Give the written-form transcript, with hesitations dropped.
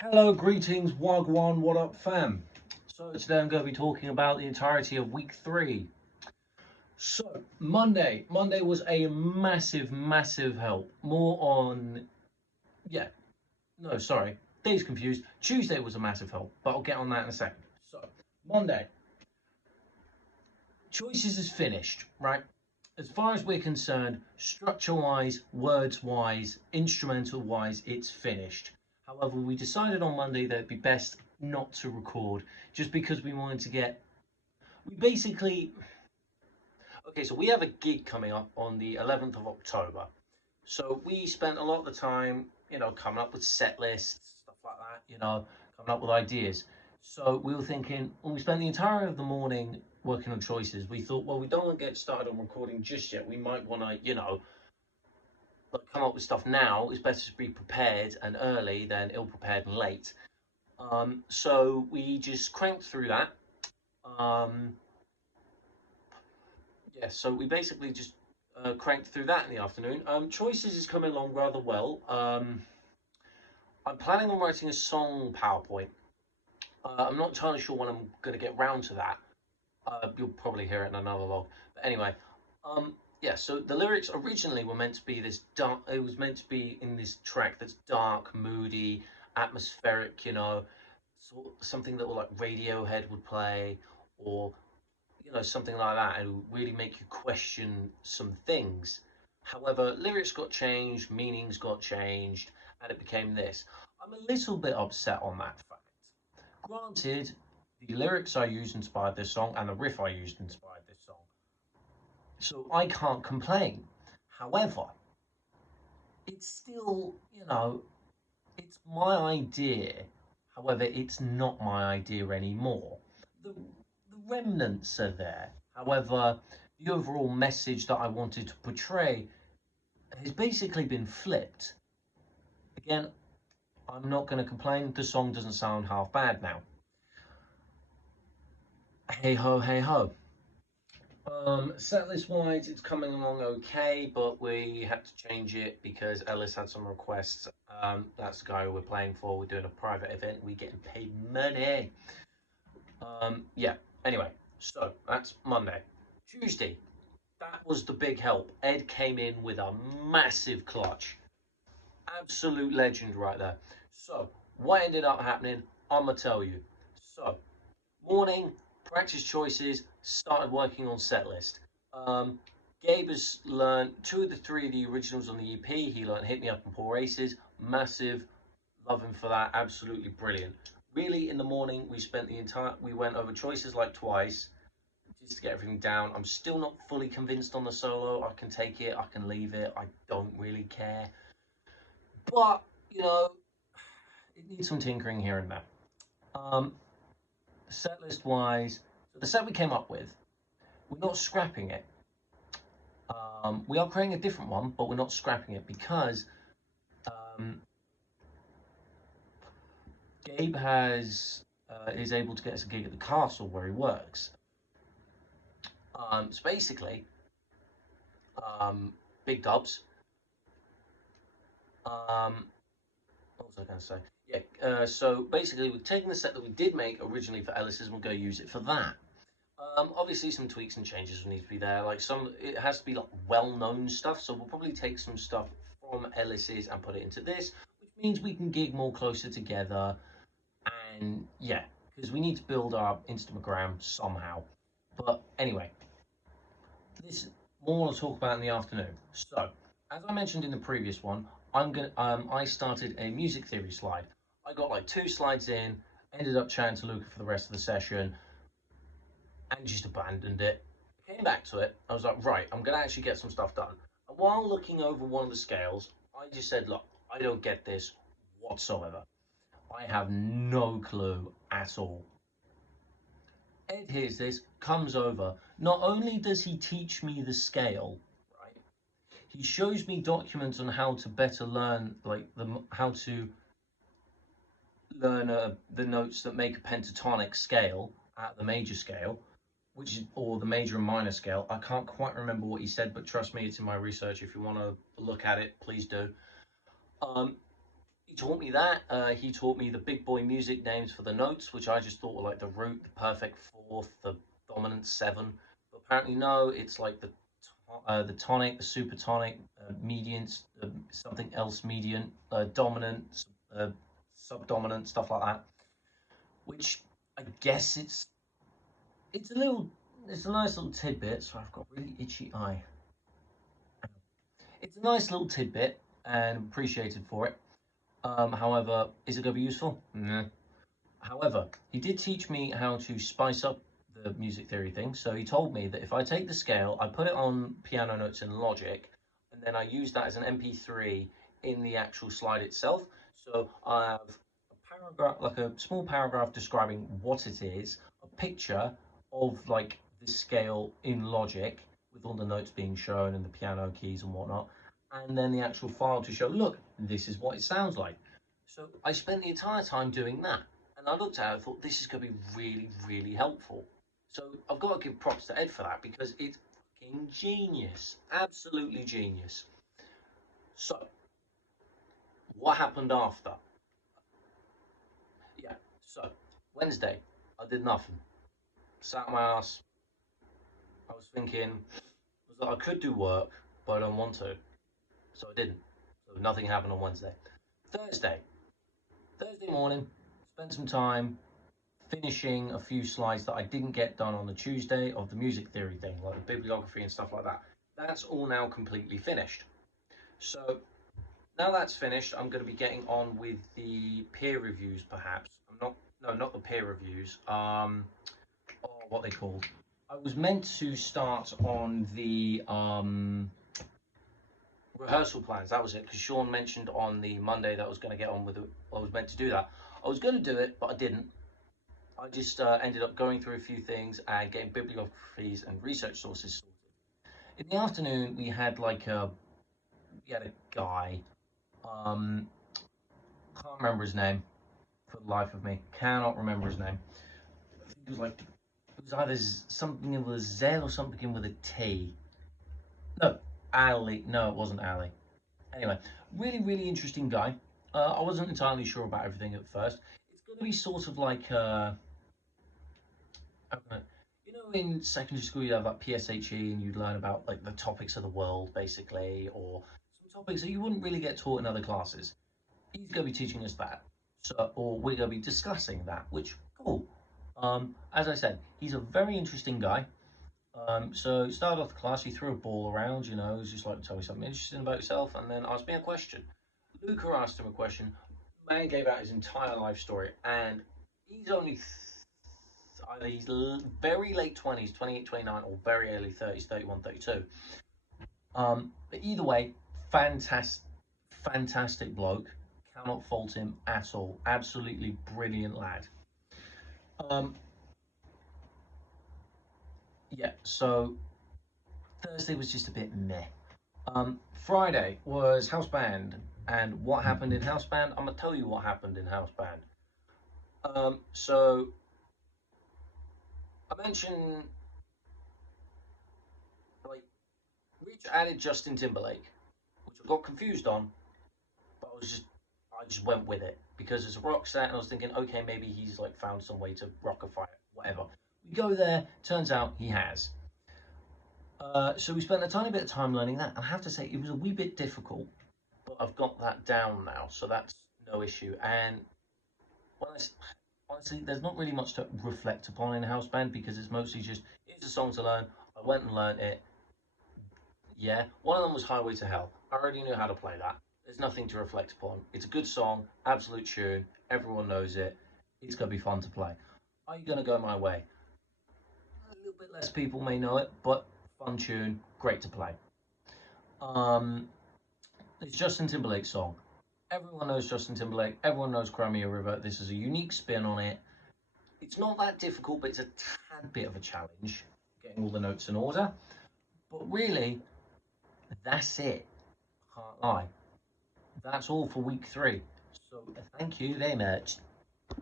Hello, greetings, Wagwan, what up, fam? So today I'm going to be talking about the entirety of week 3. So Monday was a massive help. More on, yeah, no, sorry, days confused. Tuesday was a massive help, but I'll get on that in a second. So Monday, choices is finished, right? As far as we're concerned, structure-wise, words-wise, instrumental-wise, it's finished. However, we decided on Monday that it'd be best not to record, just because we wanted to get. We basically. Okay, so we have a gig coming up on the 11th of October. So we spent a lot of the time, coming up with set lists, stuff like that, coming up with ideas. So we were thinking, when we spent the entire of the morning working on choices, we thought, well, we don't want to get started on recording just yet. We might want to, like come up with stuff now. It's better to be prepared and early than ill prepared and late. So we just cranked through that. Um, yeah, so we basically just cranked through that in the afternoon. Choices is coming along rather well. I'm planning on writing a song PowerPoint. I'm not entirely sure when I'm going to get round to that. You'll probably hear it in another log. But anyway, um, yeah. So the lyrics originally were meant to be this dark. It was meant to be in this track that's dark, moody, atmospheric. Sort of something that like Radiohead would play, or something like that, and really make you question some things. However, lyrics got changed, meanings got changed, and it became this. I'm a little bit upset on that fact. Granted, the lyrics I used inspired this song, and the riff I used inspired this song, so I can't complain. However, it's still, it's my idea. However, it's not my idea anymore. The remnants are there. However, the overall message that I wanted to portray has basically been flipped. Again, I'm not going to complain. The song doesn't sound half bad now. Hey ho, hey ho. Setlist wise, it's coming along okay, but we had to change it because Ellis had some requests. That's the guy we're playing for. We're doing a private event. We're getting paid money. Yeah. Anyway, so that's Monday. Tuesday, that was the big help. Ed came in with a massive clutch. Absolute legend right there. So, what ended up happening, I'm going to tell you. So, morning, practice choices, started working on set list. Um, Gabe has learned two of the three of the originals on the EP. He learned Hit Me Up and Poor Aces. Massive. Love him for that. Absolutely brilliant. Really, in the morning, we went over choices like twice just to get everything down. I'm still not fully convinced on the solo. I can take it, I can leave it. I don't really care. But, it needs some tinkering here and there. Um, Set list wise, so the set we came up with, we're not scrapping it. We are creating a different one, but we're not scrapping it because um, Gabe is able to get us a gig at the castle where he works. So basically, big dubs. What was I going to say? Yeah. So basically, we're taking the set that we did make originally for Ellis's, and we're going to use it for that. Obviously, some tweaks and changes will need to be there. Like it has to be like well-known stuff. So we'll probably take some stuff from Ellis's and put it into this, which means we can gig more closer together. And yeah, because we need to build our Instagram somehow. But anyway, this more I'll talk about in the afternoon. So, as I mentioned in the previous one, I started a music theory slide. I got like 2 slides in, ended up chatting to Luca for the rest of the session, and just abandoned it. Came back to it. I was like, right, I'm gonna actually get some stuff done. And while looking over one of the scales, I just said, look, I don't get this whatsoever. I have no clue at all. Ed hears this, comes over. Not only does he teach me the scale, right? He shows me documents on how to better learn, like how to learn the notes that make a pentatonic scale at the major scale, or the major and minor scale. I can't quite remember what he said, but trust me, it's in my research. If you want to look at it, please do. Um, he taught me that. He taught me the big boy music names for the notes, which I just thought were like the root, the perfect fourth, the dominant seven. But apparently, no, it's like the tonic, the supertonic, median, something else median, dominant, uh, subdominant, stuff like that. Which I guess it's a little, it's a nice little tidbit. So I've got a really itchy eye. It's a nice little tidbit and appreciated for it. However, is it going to be useful? Nah. However, he did teach me how to spice up the music theory thing. So he told me that if I take the scale, I put it on piano notes in Logic, and then I use that as an MP3 in the actual slide itself. So I have a paragraph, like a small paragraph describing what it is, a picture of like this scale in Logic with all the notes being shown and the piano keys and whatnot, and then the actual file to show, look, this is what it sounds like. So I spent the entire time doing that. And I looked at it, I thought, this is going to be really, really helpful. So I've got to give props to Ed for that because it's fucking genius. Absolutely genius. So, what happened after? Yeah, so Wednesday, I did nothing. Sat on my ass. I was thinking, I could do work, but I don't want to. So I didn't. So nothing happened on Wednesday. Thursday. Thursday morning, spent some time finishing a few slides that I didn't get done on the Tuesday of the music theory thing, like the bibliography and stuff like that. That's all now completely finished. So now that's finished, I'm going to be getting on with the peer reviews, perhaps. Not the peer reviews. What they called. I was meant to start on the rehearsal plans. That was it, because Sean mentioned on the Monday that I was going to get on with it. I was meant to do that. I was going to do it, but I didn't. I just ended up going through a few things and getting bibliographies and research sources sorted. In the afternoon, we had a guy. Um, can't remember his name for the life of me. Cannot remember his name. I think it was either something with a Z or something with a T. No, Ali. No, it wasn't Ali. Anyway, really, really interesting guy. I wasn't entirely sure about everything at first. It's going to be sort of like you know, in secondary school you have like PSHE and you'd learn about like the topics of the world basically, or some topics that you wouldn't really get taught in other classes. He's going to be teaching us that, so or we're going to be discussing that, which cool. As I said, he's a very interesting guy. So started off the class, he threw a ball around, you know, he was just like, tell me something interesting about yourself, and then asked me a question. Luca asked him a question. Man gave out his entire life story, and he's only either he's very late 20s, 28, 29, or very early 30s, 31, 32. But either way, fantastic, fantastic bloke. Cannot fault him at all. Absolutely brilliant lad. Um, yeah, so Thursday was just a bit meh. Friday was house band, and what happened in house band? I'm gonna tell you what happened in house band. So I mentioned like Rich added Justin Timberlake, which I got confused on, but I just went with it because it's a rock set, and I was thinking, okay, maybe he's like found some way to rockify it, whatever. We go there, turns out he has. So we spent a tiny bit of time learning that. I have to say, it was a wee bit difficult, but I've got that down now, so that's no issue. And when I, honestly, there's not really much to reflect upon in house band because it's mostly just here's a song to learn. I went and learned it. Yeah, one of them was Highway to Hell. I already knew how to play that. There's nothing to reflect upon. It's a good song, absolute tune. Everyone knows it. It's gonna be fun to play. Are you gonna go my way? A little bit less people may know it, but fun tune, great to play. Um, it's Justin Timberlake's song. Everyone knows Justin Timberlake. Everyone knows Crimea River. This is a unique spin on it. It's not that difficult, but it's a tad bit of a challenge getting all the notes in order. But really, that's it. Can't lie. That's all for week 3. So thank you very much.